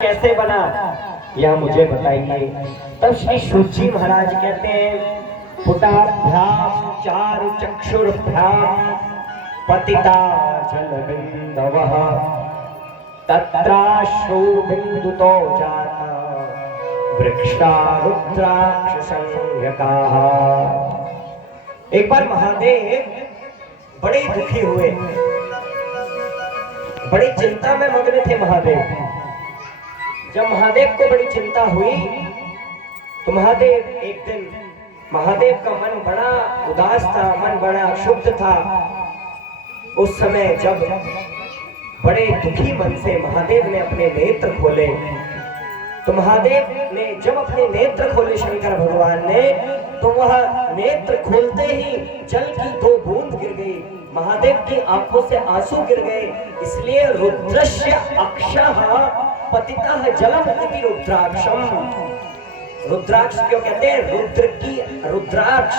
कैसे बना यह मुझे बताइए। तब श्री सूची महाराज कहते हैं पुटाभ्याम चारु चक्षुर्भ्याम पतिता जलबिंदवः तत्राश्रु बिंदुतो जाता वृक्षा रुद्राक्ष संज्ञकाः। एक बार महादेव बड़े दुखी हुए, बड़ी चिंता में मग्न थे महादेव। जब महादेव को बड़ी चिंता हुई तो महादेव एक दिन, महादेव का मन बड़ा उदास था, मन बड़ा क्षुब्ध था। उस समय जब बड़े दुखी मन से महादेव ने अपने नेत्र खोले तो महादेव ने जब अपने नेत्र खोले शंकर भगवान ने, तो वह नेत्र खोलते ही जल की दो बूंद गिर गई, महादेव की आंखों से आंसू गिर गए। इसलिए रुद्रस्य अक्षः पतितः जलम इति रुद्राक्षम। रुद्राक्ष क्यों कहते हैं? रुद्र की रुद्राक्ष,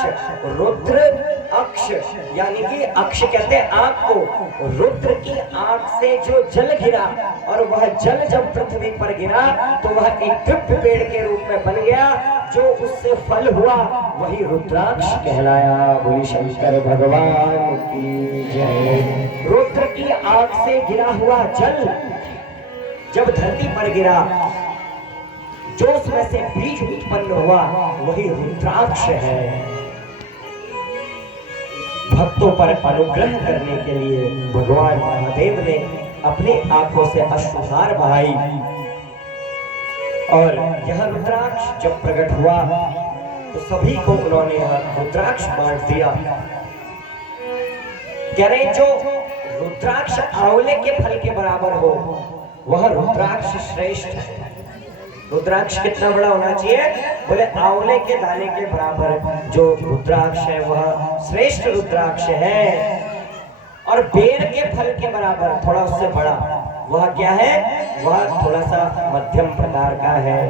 रुद्र अक्ष यानी कि अक्ष कहते हैं आंख को। रुद्र की आंख से जो जल गिरा और वह जल जब पृथ्वी पर गिरा तो वह एक दिव्य पेड़ के रूप में बन गया, जो उससे फल हुआ वही रुद्राक्ष कहलाया। बोली शंकर भगवान की जय। रुद्र की आंख से गिरा हुआ जल जब धरती पर गिरा, जो उसमें से बीज उत्पन्न हुआ वही रुद्राक्ष है। भक्तों पर अनुग्रह करने के लिए भगवान महादेव ने अपनी आंखों से अश्रुधार बहाई और यह रुद्राक्ष जब प्रकट हुआ तो सभी को उन्होंने रुद्राक्ष बांट दिया। कह रहे जो रुद्राक्ष आंवले के फल के बराबर हो वह रुद्राक्ष श्रेष्ठ है। रुद्राक्ष कितना बड़ा होना चाहिए? बोले आंवले के दाने के बराबर जो रुद्राक्ष है वह श्रेष्ठ रुद्राक्ष है। और बेर के फल के बराबर थोड़ा उससे बड़ा वह क्या है? वह थोड़ा सा मध्यम प्रकार का है।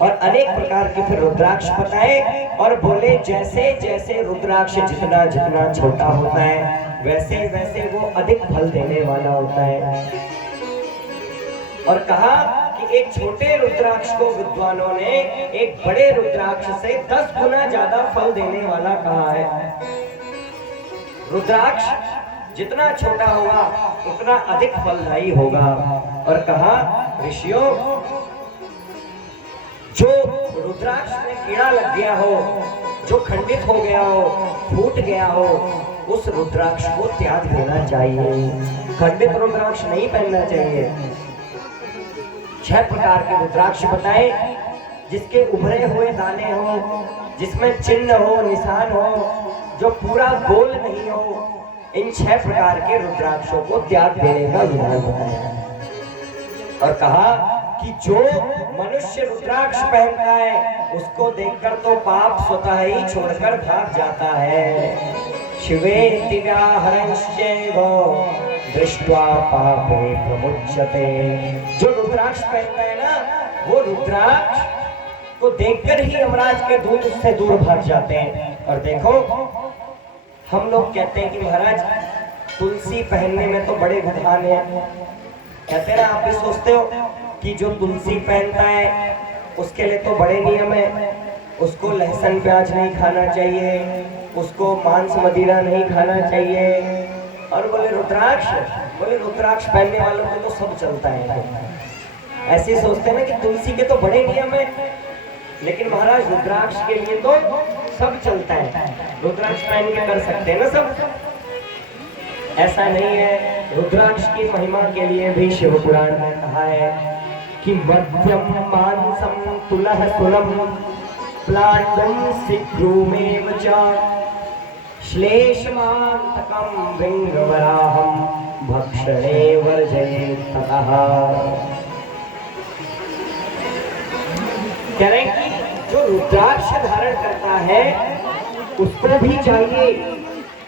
और अनेक प्रकार के फिर रुद्राक्ष बताए और बोले जैसे जैसे रुद्राक्ष जितना जितना छोटा होता है वैसे वैसे वो अधिक फल देने वाला होता है। और कहा कि एक छोटे रुद्राक्ष को विद्वानों ने एक बड़े रुद्राक्ष से 10 गुना ज्यादा फल देने वाला कहा है। रुद्राक्ष जितना छोटा होगा उतना अधिक फलदायी होगा। और कहा ऋषियों, जो रुद्राक्ष में कीड़ा लग गया हो, जो खंडित हो गया हो, फूट गया हो, उस रुद्राक्ष को त्याग देना चाहिए। खंडित रुद्राक्ष नहीं पहनना चाहिए। 6 प्रकार के रुद्राक्ष बताए जिसके उभरे हुए दाने हो, जिसमें चिन्ह हो, निशान हो, जो पूरा गोल नहीं हो, इन 6 प्रकार के रुद्राक्षों को त्याग देने का विधान बताया। और कहा कि जो मनुष्य रुद्राक्ष पहनता है उसको देखकर तो पाप स्वतः ही छोड़कर भाग जाता है। शिवेति व्याहरंश्चैव दृष्ट्वा पापे प्रमुच्यते। जो रुद्राक्ष पहनता है ना, वो रुद्राक्ष को देखकर ही यमराज के दूत उससे दूर भाग जाते हैं। और देखो हम लोग कहते हैं कि महाराज तुलसी पहनने में तो बड़े विधान है। कहते ना, आप भी सोचते हो कि जो तुलसी पहनता है उसके लिए तो बड़े नियम है। उसको लहसुन प्याज नहीं खाना चाहिए, उसको मांस मदिरा नहीं खाना चाहिए। और बोले रुद्राक्ष, बोले रुद्राक्ष पहनने वालों को तो सब चलता है। ऐसे सोचते हैं ना कि तुलसी के तो बड़े नियम है, लेकिन महाराज रुद्राक्ष के लिए तो सब चलता है। रुद्राक्ष पहन के कर सकते हैं ना सब। ऐसा नहीं है। रुद्राक्ष की महिमा के लिए भी शिव पुराण में कहा है कि मध्यम मानसम तुलह तुलम प्लांडं सिग्रूमेव च श्लेषमान्तकं विंगवराहं भक्षणे वर्जयेत् ततः। कह रहे हैं कि जो रुद्राक्ष धारण करता है उसको भी चाहिए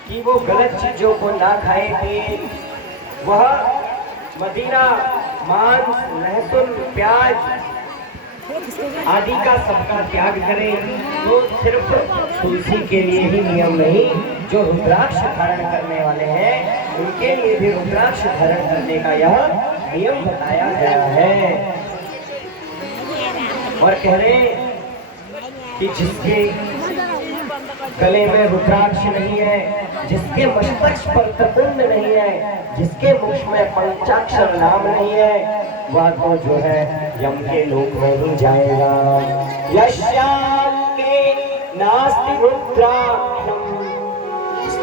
कि वो गलत चीजों को ना खाए पिए। वह मदिरा, मांस, लहसुन, प्याज आदि का सबका त्याग करें। तो सिर्फ तुलसी के लिए ही नियम नहीं, जो रुद्राक्ष धारण करने वाले हैं उनके लिए भी रुद्राक्ष धारण करने का यह नियम बताया गया है। और कह रहे हैं कि जिसके गले में रुद्राक्ष नहीं है, जिसके मस्तक पर त्रिपुंड नहीं है, जिसके मुख में पंचाक्षर नाम नहीं है, वह तो जो है यम के लोक में ही जाएगा। यश्याम के नास्ति रुद्राक्षम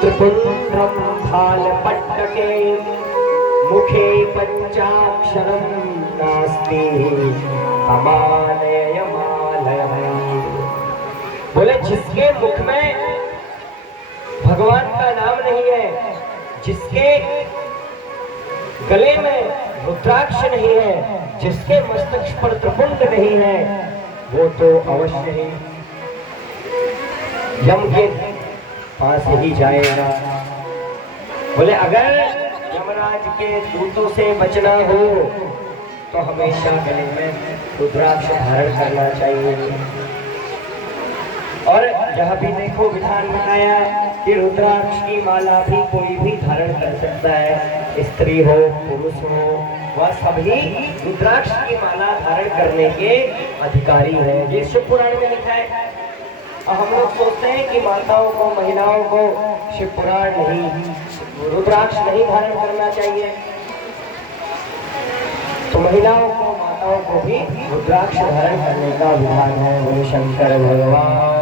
त्रिपुंड्रम फालपट्टके मुखे पंचाक्षरम नास्ति अमालयमालयम्। बोले जिसके मुख में भगवान का नाम नहीं है, जिसके गले में रुद्राक्ष नहीं है, जिसके मस्तक पर त्रिपुंड नहीं है, वो तो अवश्य ही यम के पास ही जाएगा। बोले अगर यमराज के दूतों से बचना हो तो हमेशा गले में रुद्राक्ष धारण करना चाहिए। और यह भी देखो विधान बताया कि रुद्राक्ष की माला भी कोई भी धारण कर सकता है, स्त्री हो पुरुष हो, वह सभी रुद्राक्ष की माला धारण करने के अधिकारी हैं। ये शिव पुराण में लिखा है। और हम लोग सोचते हैं कि माताओं को, महिलाओं को शिव पुराण नहीं, रुद्राक्ष नहीं धारण करना चाहिए। तो महिलाओं को, माताओं को भी रुद्राक्ष धारण करने का विधान है। बोले शंकर भगवान